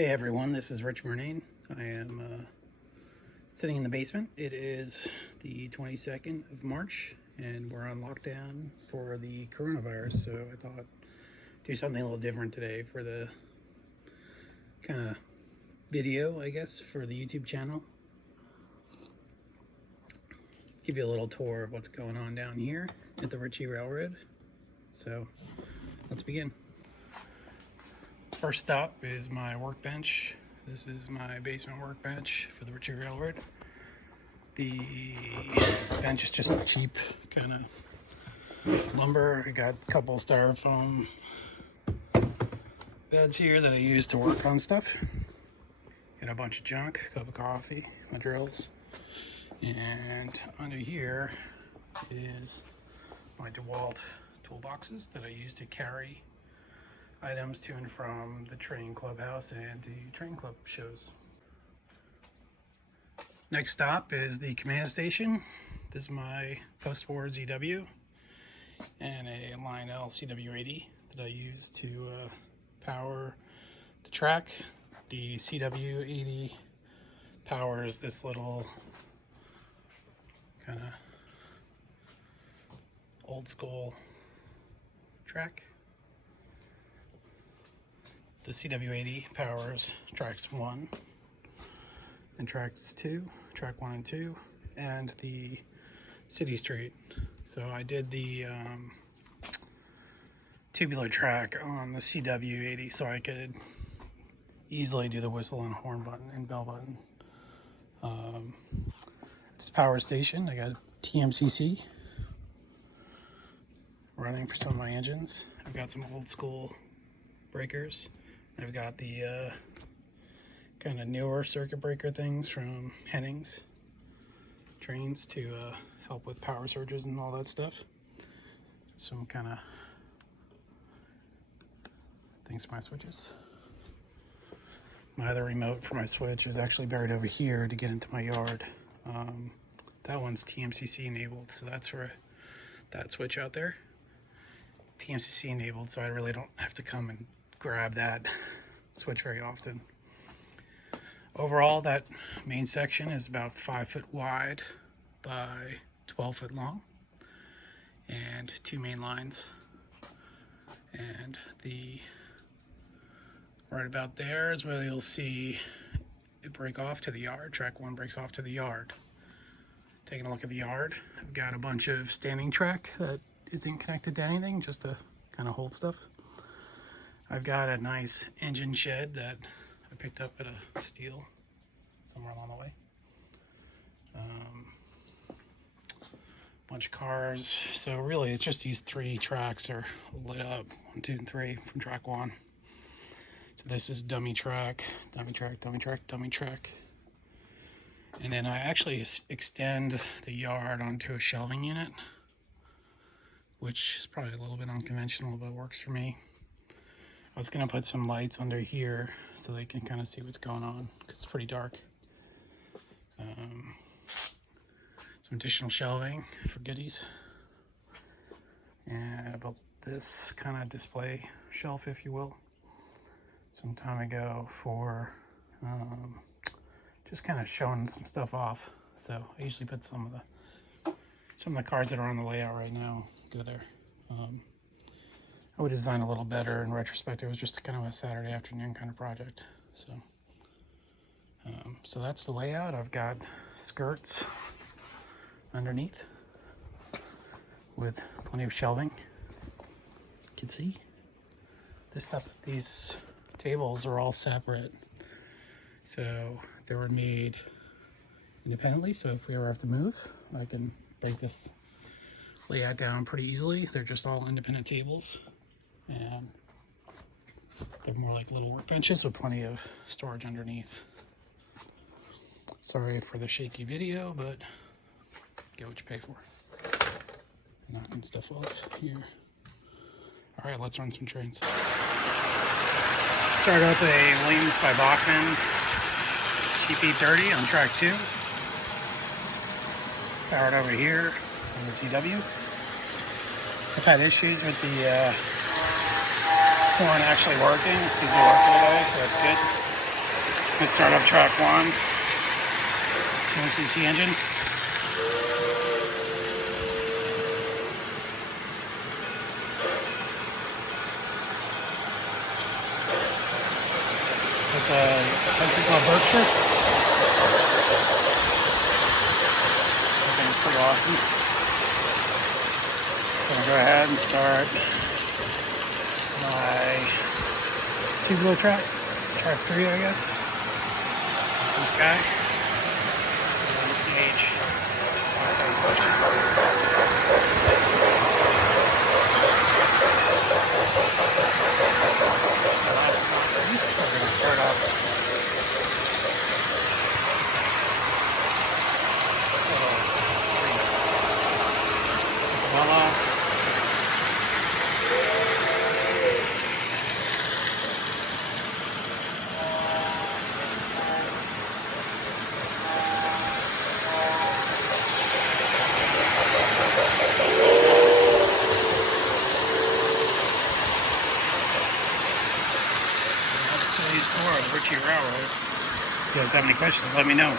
Hey everyone, this is Richmond. I am sitting in the basement. It is the 22nd of March and we're on lockdown for the coronavirus, so I thought do something a little different today for the kind of video, I guess, for the YouTube channel. Give you a little tour of what's going on down here at the RiCHY Railroad. So let's begin. First stop is my workbench. This is my basement workbench for the RiCHY Railroad. The bench is just cheap kind of lumber. I got a couple styrofoam beds here that I use to work on stuff. Got a bunch of junk, a cup of coffee, my drills. And under here is my DeWalt toolboxes that I use to carry items to and from the train clubhouse and to train club shows. Next stop is the command station. This is my Postwar ZW and a Lionel CW80 that I use to power the track. The CW80 powers this little kind of old school track. The CW80 powers tracks 1 and tracks 2, track 1 and 2, and the city street. So I did the tubular track on the CW80 so I could easily do the whistle and horn button and bell button. It's a power station. I got TMCC running for some of my engines. I've got some old school breakers. I've got the kind of newer circuit breaker things from Hennings trains to help with power surges and all that stuff. Some kind of things for my switches. My other remote for my switch is actually buried over here to get into my yard. That one's TMCC enabled, so that's for that switch out there. TMCC enabled, so I really don't have to come and grab that switch very often. Overall, that main section is about 5 foot wide by 12 foot long and 2 main lines, and the right about there is where you'll see it break off to the yard. Track 1 breaks off to the yard. Taking a look at the yard, I've got a bunch of standing track that isn't connected to anything, just to kind of hold stuff. I've got a nice engine shed that I picked up at a steel somewhere along the way. Bunch of cars. So really it's just these 3 tracks are lit up, 1, 2, and 3 from track 1. So this is dummy track, dummy track, dummy track, dummy track. And then I actually extend the yard onto a shelving unit, which is probably a little bit unconventional, but works for me. I was going to put some lights under here so they can kind of see what's going on, because it's pretty dark. Some additional shelving for goodies. And about this kind of display shelf, if you will, some time ago for just kind of showing some stuff off. So I usually put some of the cars that are on the layout right now go there. I would design a little better in retrospect. It was just kind of a Saturday afternoon kind of project. So that's the layout. I've got skirts underneath with plenty of shelving. You can see this stuff. These tables are all separate, so they were made independently. So if we ever have to move, I can break this layout down pretty easily. They're just all independent tables, and they're more like little workbenches with plenty of storage underneath. Sorry for the shaky video, but get what you pay for. Knocking stuff off here. All right, let's run some trains. Start up a Williams by Bachmann Cheap Beat Dirty on track 2. Powered over here on the ZW. I've had issues with the horn actually working. It seems to be working today, so that's good. Let's start up track 1. TMCC engine. It's something called Berkshire. I think it's pretty awesome. I'm gonna go ahead and start my tubular track 3, I guess. This guy. Gauge. We're gonna start off. That's today's tour of RiCHY RR. If you guys have any questions, let me know.